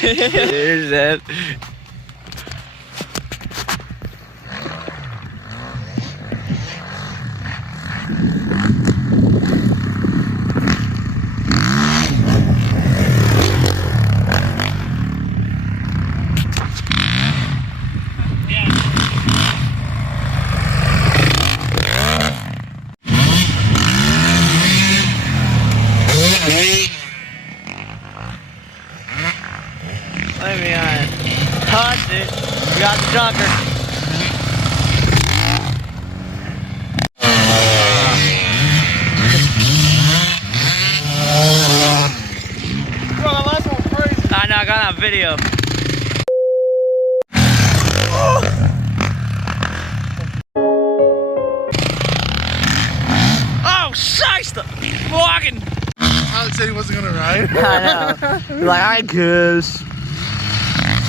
Here's that. Let me on. Touch it. You got the junker. Bro, that last one was crazy. I know, I got on video. Oh, shiesta! Walking! Alex said he wasn't gonna ride. I know. Like, I guess.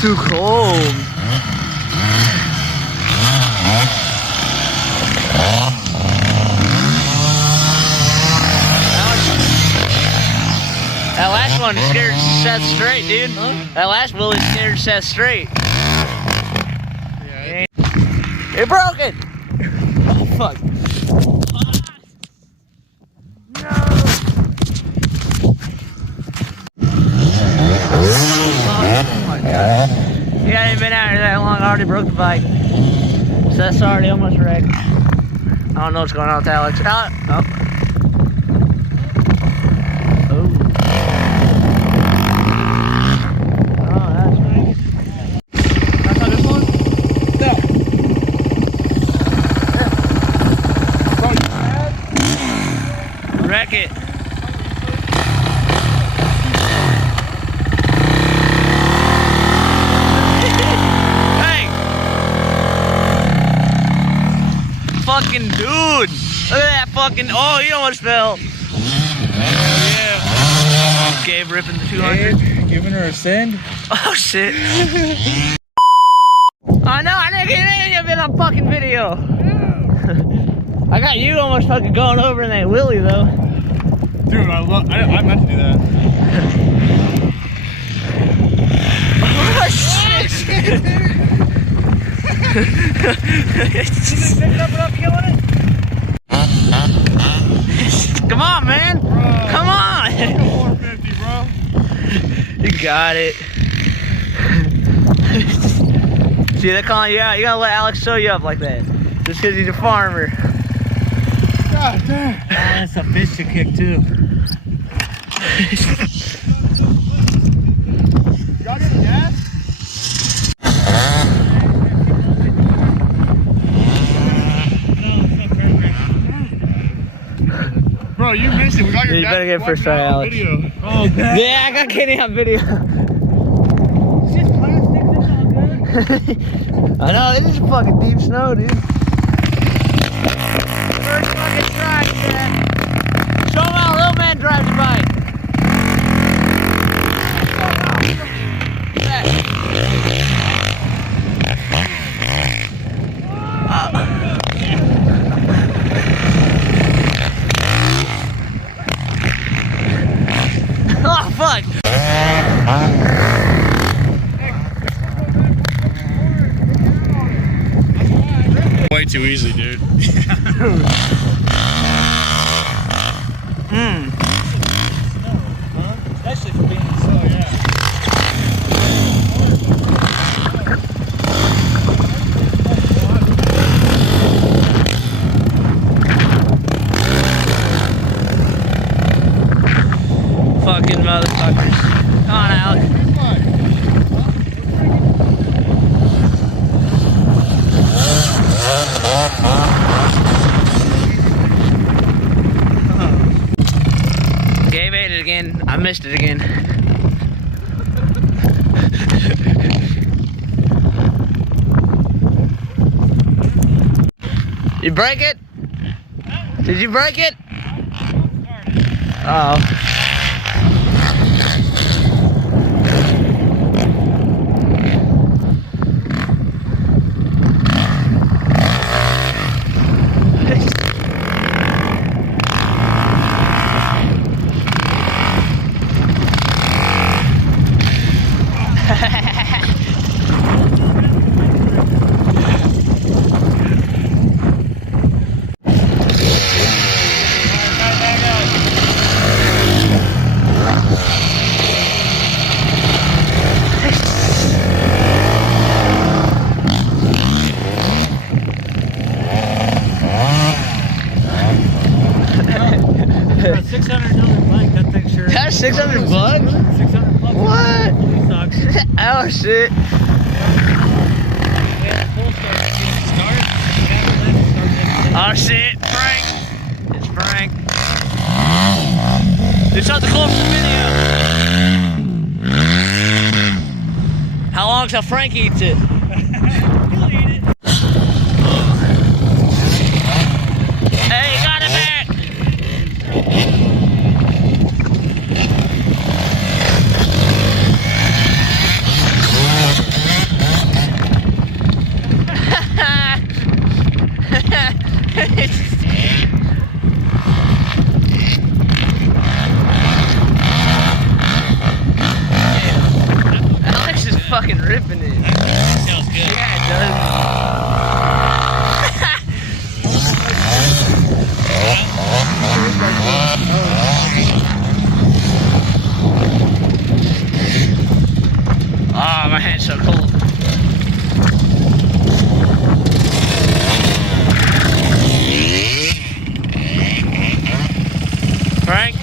Too cold. That last one scared Seth straight, dude. Huh? That last Willie scared Seth straight. Yeah. It broke it! Oh, fuck. Oh my god. Yeah, I ain't been out here that long. I already broke the bike. Seth's already almost wrecked. I don't know what's going on with Alex. Oh. Oh, that's right. That's how this one? No. Bro, you mad? Wreck it. Fucking dude! Look at that fucking. Oh, he almost fell. Yeah. Gabe ripping the 200. Giving her a send? Oh shit. I know, I didn't get any of it on fucking video. I got you almost fucking going over in that Willie though. Dude, I meant to do that. Oh shit! Come on, man! Bro. Come on! 450, bro. You got it. See, they're calling you out. You gotta let Alex sew you up like that. Just because he's a farmer. God damn. That's a fish to kick too. Y'all getting gas? Bro, you missed it. We got your You better get first try, on Alex. video. Oh, God. Yeah, I got Kenny on video. It's just plastic. It's all good. I know, it is fucking deep snow, dude. First fucking try, Jack. Show him how a little man drives a bike. Oh, fuck. Way too easy, dude. Especially for being so, yeah. Fucking motherfuckers. Come on, Alex. Gabe ate it again. I missed it again. You break it? Did you break it? Uh oh. $600 bike. That thing sure. That's 600 bucks? 600 bucks. What? Police socks. Oh shit. Oh shit, Frank. It's Frank. Dude, something cool for the video. How long till Frank eats it? He'll eat it. Hey, you got it back. Alex is fucking ripping it. Sounds good. Yeah, it does. Oh, my hand's so cold. Frank,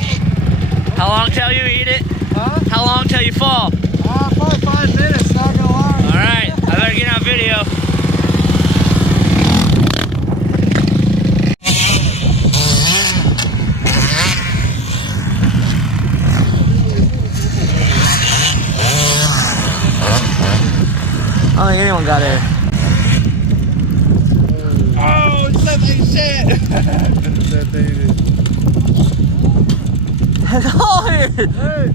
how long till you eat it? Huh? How long till you fall? Probably 5 minutes, not gonna lie. Alright, I better get on video. I don't think anyone got air. Oh, it's that thing shit. That's that thing. Oh, it. Hey.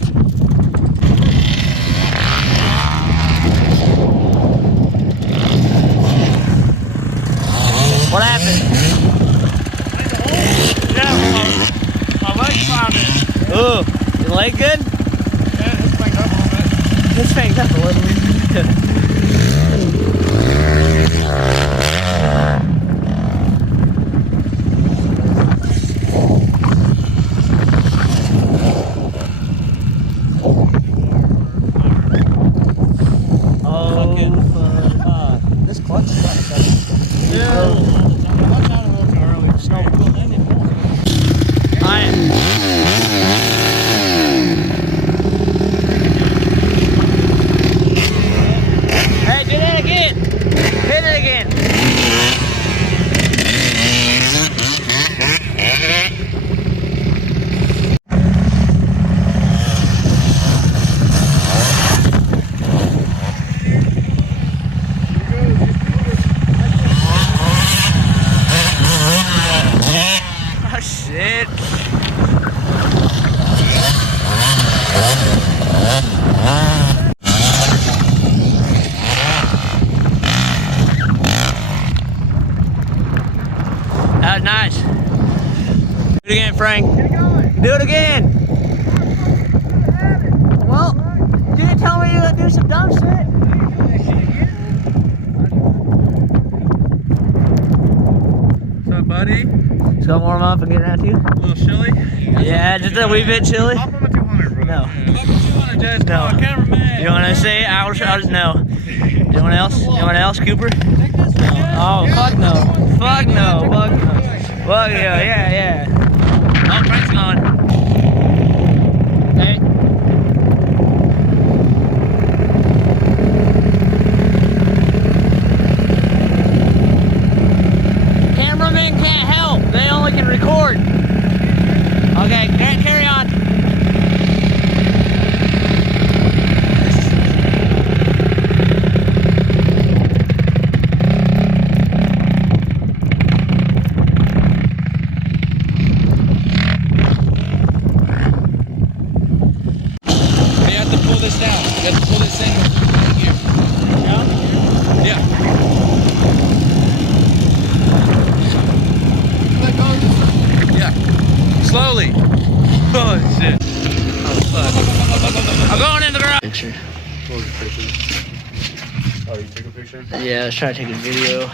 What happened? Yeah, my leg's found it. Ooh, your leg good? Yeah, it's banged up a little bit. It's banged up a little. This clutch sucks. Yeah. Watch out a little too early. Snow. Hey, do that again. Hit it again. Oh shit. That was nice. Do it again, Frank. Do it again. Well, you didn't tell me you were gonna do some dumb shit. What's up, buddy? Just gonna warm up and get around to you. A little chilly? Yeah, just a wee bit chilly. Hop on the 200, bro. No. Hop on the 200, Jess. No. Come on, cameraman. You wanna say? I'll just no. Anyone else? Anyone else, Cooper? Oh, fuck no. Fuck no. Fuck no. Fuck yeah, yeah. Oh, Frank's gone. Hey. Cameramen can't help. They only can record. Okay, carry on. You have to pull this down. You have to pull this in here. Yeah. Let go of this. Yeah. Slowly. Oh shit. Oh fuck. I'm going in the garage. Picture. What was the picture? Oh, you took a picture? Yeah, let's try to take a video.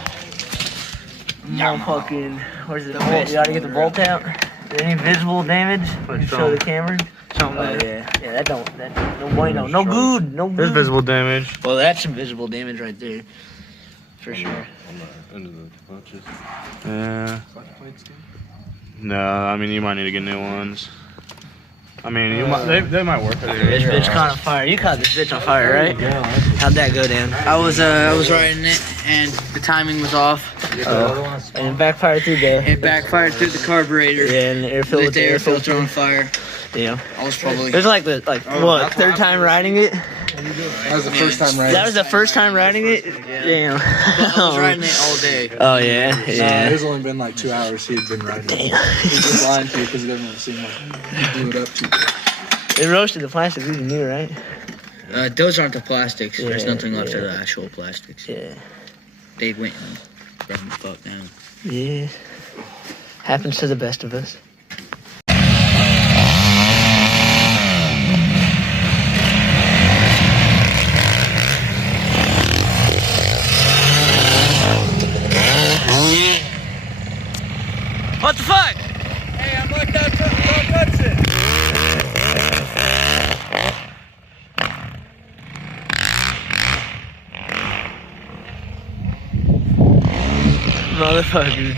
Motherfucking, where's the bolt? You gotta get the bolt out. Any visible damage? You show the camera. Something Oh there. yeah, that no bueno, no good, no There's good. visible damage. Well, that's some visible damage right there, for sure. Under the clutches. Yeah. No, I mean you might need to get new ones. I mean, they might work. This bitch caught on fire. You caught this bitch on fire, right? How'd that go down? I was riding it, and the timing was off. And it backfired through the. It backfired through the carburetor. Yeah, and the air filter. The air filter on fire. Yeah. I was probably. It was like the what, third time riding it? That was the first time riding. That was the first time riding it? Yeah. Damn. I was riding it all day. Oh yeah, yeah. It's only been like 2 hours he had been riding. Damn. He's just lying to you because he doesn't seem like he blew it up too good. It roasted the plastic. These are new, right? Those aren't the plastics. Yeah, There's nothing left of the actual plastics. Yeah. They went and burned the fuck down. Yeah. Happens to the best of us. What the fuck? Hey, I'm like that. Don't touch it. Motherfucker.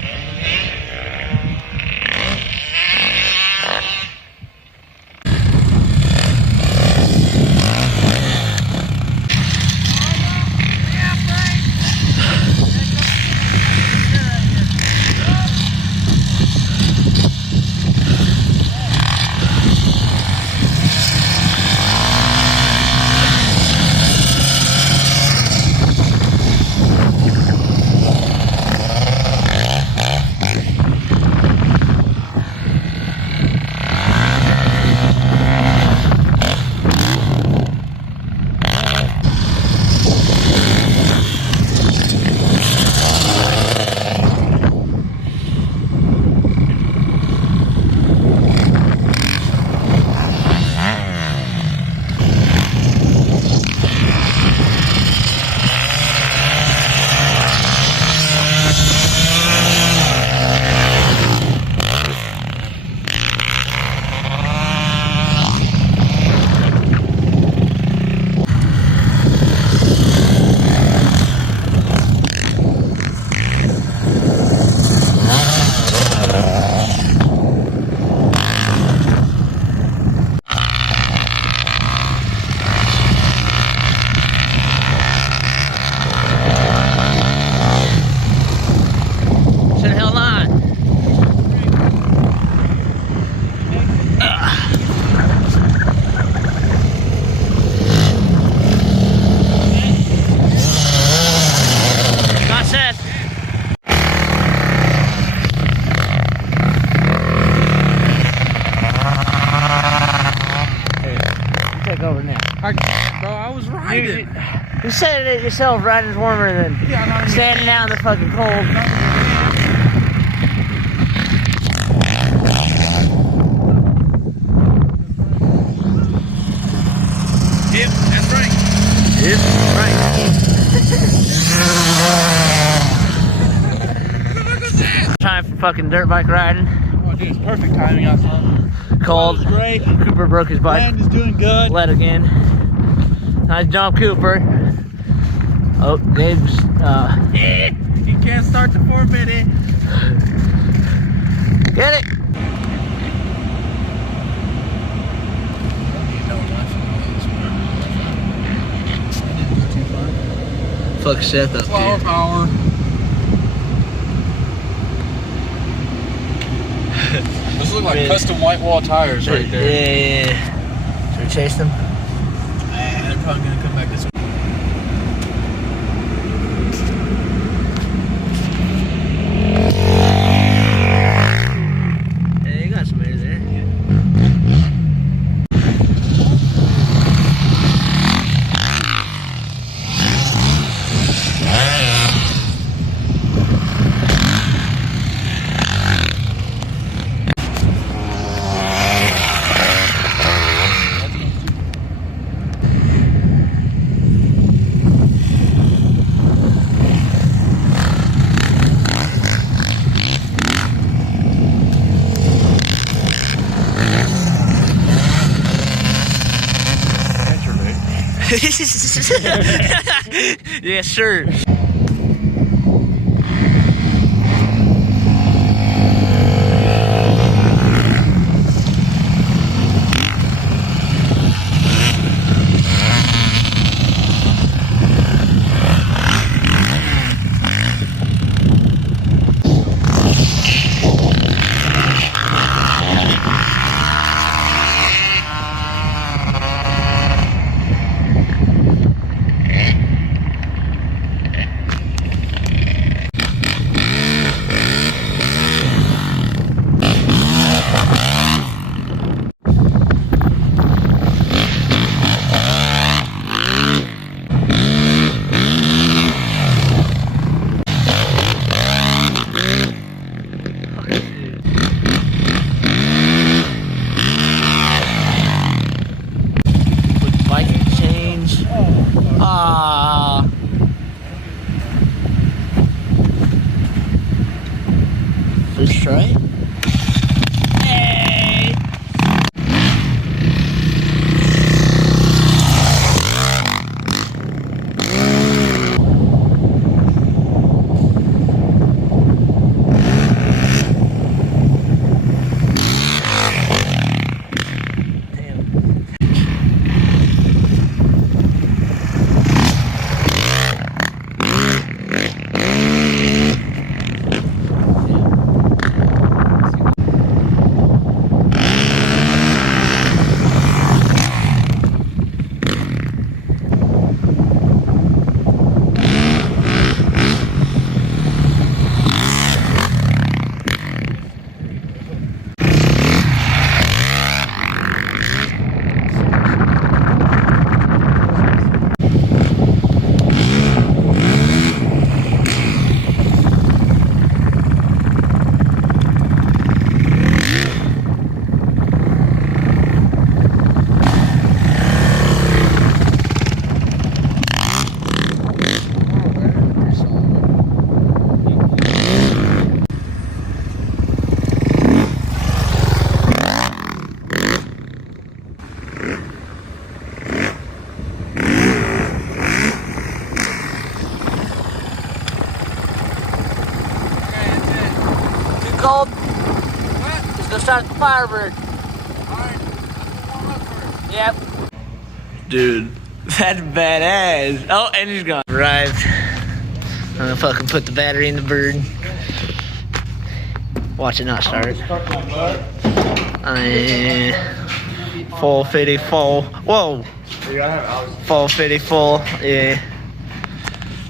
You said it yourself, riding's warmer than standing out in the fucking cold. Yep, that's right. Yep, right. Time for fucking dirt bike riding. Oh, dude, it's perfect timing outside. Cold. Great. Cooper broke his bike. Land is doing good. Led again. Nice jump, Cooper. Oh, Gabe's, He can't start the 450. Get it! Fuck Seth up, Flower dude. power. Those look like Yeah. custom white wall tires right there. Yeah. Should we chase them? They're probably gonna come back this way. Yeah, you got some air there. Yes, sir. Let's start the Firebird. Yep. Dude, that's badass. Oh, and he's gone. Arrived. I'm gonna fucking put the battery in the bird. Watch it not start. Full 50 full. Whoa. Full 50 full. Yeah.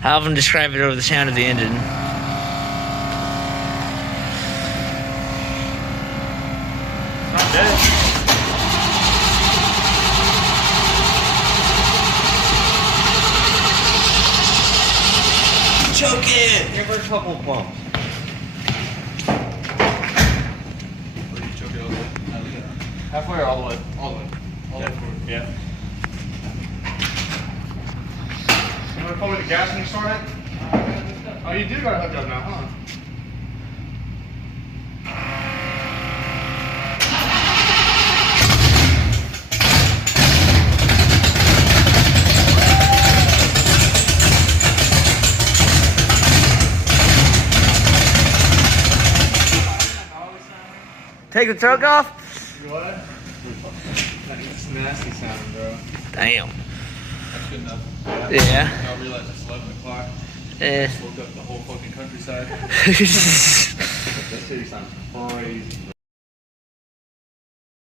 I'll even describe it over the sound of the engine. Not dead. Choke it! Give her a couple bumps. Where do you choke it all the way? Halfway or all the way? All the way. All the way forward. Yeah. You want to pull me the gas when you start it? Oh, you do got a hook up now, huh? Take the choke off? What? That's nasty sounding, bro. Damn. That's good enough. Yeah. I realize it's 11 o'clock. Eh. Woke up the whole fucking countryside. That city sounds crazy.